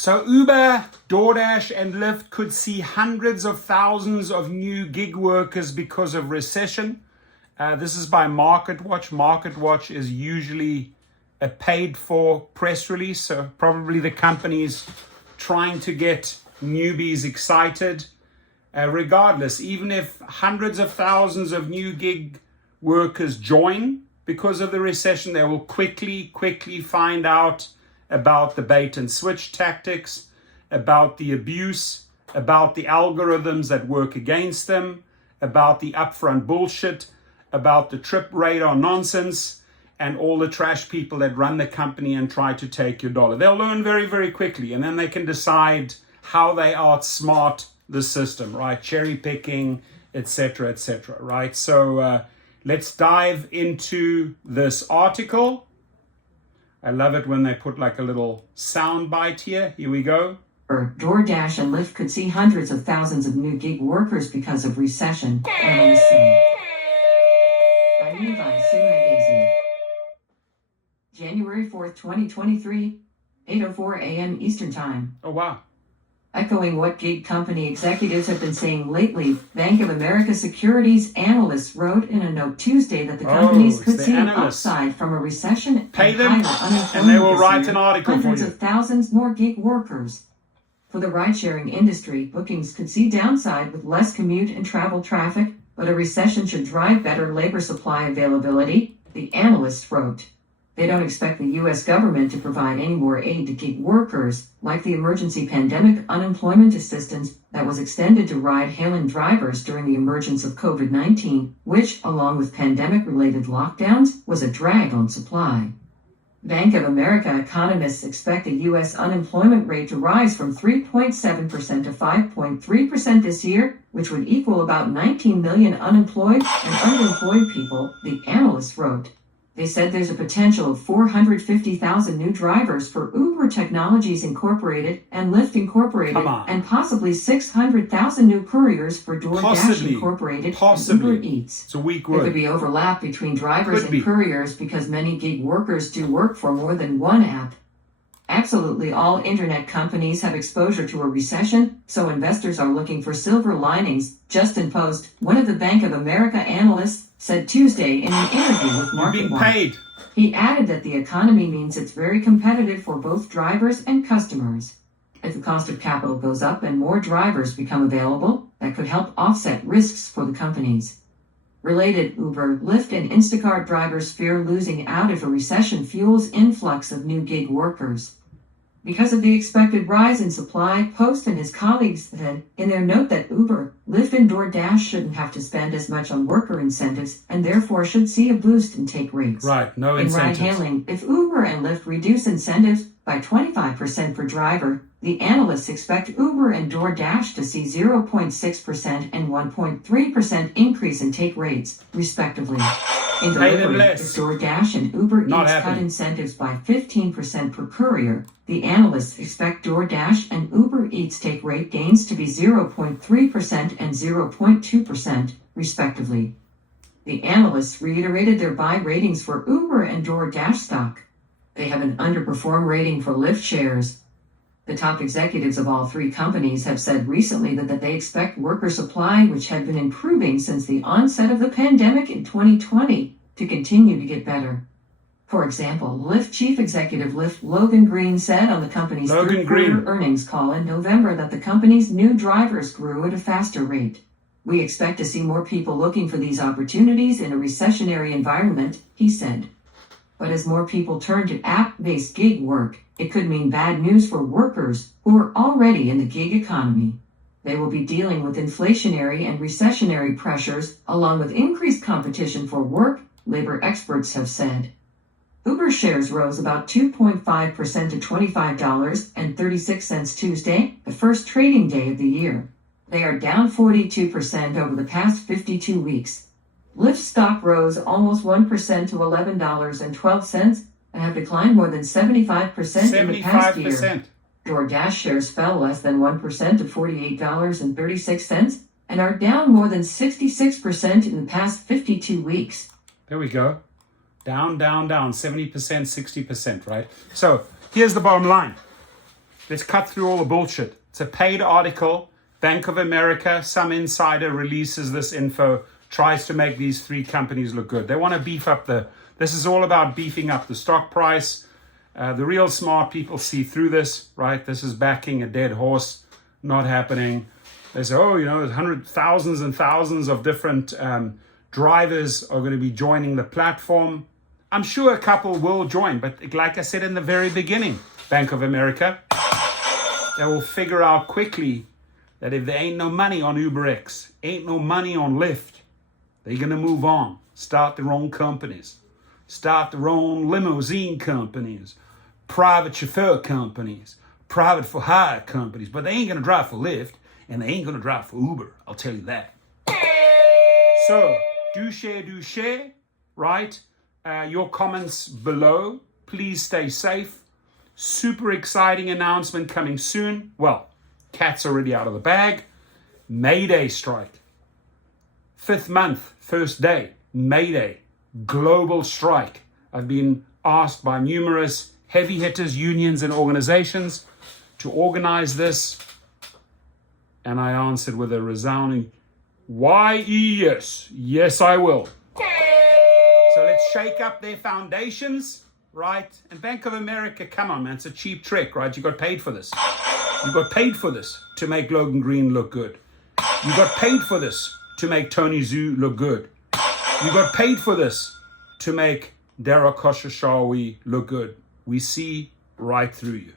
So Uber, Doordash, and Lyft could see hundreds of thousands of new gig workers because of recession. This is by MarketWatch. MarketWatch is usually a paid-for press release, so probably the company's trying to get newbies excited. Regardless, even if hundreds of thousands of new gig workers join because of the recession, they will quickly find out about the bait and switch tactics, about the abuse, about the algorithms that work against them, about the upfront bullshit, about the trip radar nonsense, and all the trash people that run the company and try to take your dollar. They'll learn very quickly, and then they can decide how they outsmart the system, right? Cherry picking, etc., right? So let's dive into this article. I love it when they put like a little sound bite here. Here we go. Doordash and Lyft could see hundreds of thousands of new gig workers because of recession, analysts say. By Levi Sumagezi. January 4th, 2023, 8:04 a.m. Eastern Time. Oh, wow. Echoing what gig company executives have been saying lately, Bank of America securities analysts wrote in a note Tuesday that the companies could see an upside from a recession Pay and them, higher unemployment and they will this write year, an article for hundreds you. of thousands more gig workers. For the ride-sharing industry, bookings could see downside with less commute and travel traffic, but a recession should drive better labor supply availability, the analysts wrote. They don't expect the U.S. government to provide any more aid to gig workers, like the emergency pandemic unemployment assistance that was extended to ride-hailing drivers during the emergence of COVID-19, which, along with pandemic-related lockdowns, was a drag on supply. Bank of America economists expect the U.S. unemployment rate to rise from 3.7% to 5.3% this year, which would equal about 19 million unemployed and underemployed people, the analysts wrote. They said there's a potential of 450,000 new drivers for Uber Technologies Incorporated and Lyft Incorporated, and possibly 600,000 new couriers for Doordash Incorporated and Uber Eats. It's a weak word. There could be overlap between drivers and couriers because many gig workers do work for more than one app. Absolutely all internet companies have exposure to a recession, so investors are looking for silver linings, Justin Post, one of the Bank of America analysts, said Tuesday in an interview with MarketWatch. He added that the economy means it's very competitive for both drivers and customers. If the cost of capital goes up and more drivers become available, that could help offset risks for the companies. Related, Uber, Lyft, and Instacart drivers fear losing out if a recession fuels influx of new gig workers. Because of the expected rise in supply, Post and his colleagues said in their note that Uber, Lyft, and Doordash shouldn't have to spend as much on worker incentives and therefore should see a boost in take rates. Right, no In incentives. ride-hailing, if Uber and Lyft reduce incentives by 25% per driver, the analysts expect Uber and Doordash to see 0.6% and 1.3% increase in take rates, respectively. In delivery, if Doordash and Uber Eats cut incentives by 15% per courier, the analysts expect Doordash and Uber Eats take rate gains to be 0.3% and 0.2%, respectively. The analysts reiterated their buy ratings for Uber and Doordash stock. They have an underperform rating for Lyft shares. The top executives of all three companies have said recently that they expect worker supply, which had been improving since the onset of the pandemic in 2020, to continue to get better. For example, Lyft chief executive Logan Green said on the company's third-quarter earnings call in November that the company's new drivers grew at a faster rate. We expect to see more people looking for these opportunities in a recessionary environment, he said. But as more people turn to app-based gig work, it could mean bad news for workers who are already in the gig economy. They will be dealing with inflationary and recessionary pressures, along with increased competition for work, labor experts have said. Uber shares rose about 2.5% to $25.36 Tuesday, the first trading day of the year. They are down 42% over the past 52 weeks. Lyft stock rose almost 1% to $11.12 and have declined more than 75% in the past year. Doordash shares fell less than 1% to $48.36 and are down more than 66% in the past 52 weeks. There we go. Down, 70%, 60%, right? So here's the bottom line. let's cut through all the bullshit. It's a paid article. Bank of America, some insider releases this info, tries to make these three companies look good. They want to beef up this is all about beefing up the stock price. The real smart people see through this, right? This is backing a dead horse, not happening. They say, oh, there's thousands and thousands of different drivers are going to be joining the platform. I'm sure a couple will join, but like I said in the very beginning, Bank of America, they will figure out quickly that if there ain't no money on UberX, ain't no money on Lyft, they're going to move on, start their own companies, start their own limousine companies, private chauffeur companies, private for hire companies, but they ain't going to drive for Lyft and they ain't going to drive for Uber. I'll tell you that. So do share, right? Your comments below. Please stay safe. Super exciting announcement coming soon. Well, cat's already out of the bag. Mayday strike. 5th month, first day, Mayday, global strike. I've been asked by numerous heavy hitters, unions, and organizations to organize this. And I answered with a resounding yes. Yes, I will. So let's shake up their foundations, right? And Bank of America, come on, man, it's a cheap trick, right? You got paid for this. You got paid for this to make Logan Green look good. You got paid for this to make Tony Zhu look good. You got paid for this to make Dara Khosrowshahi look good. We see right through you.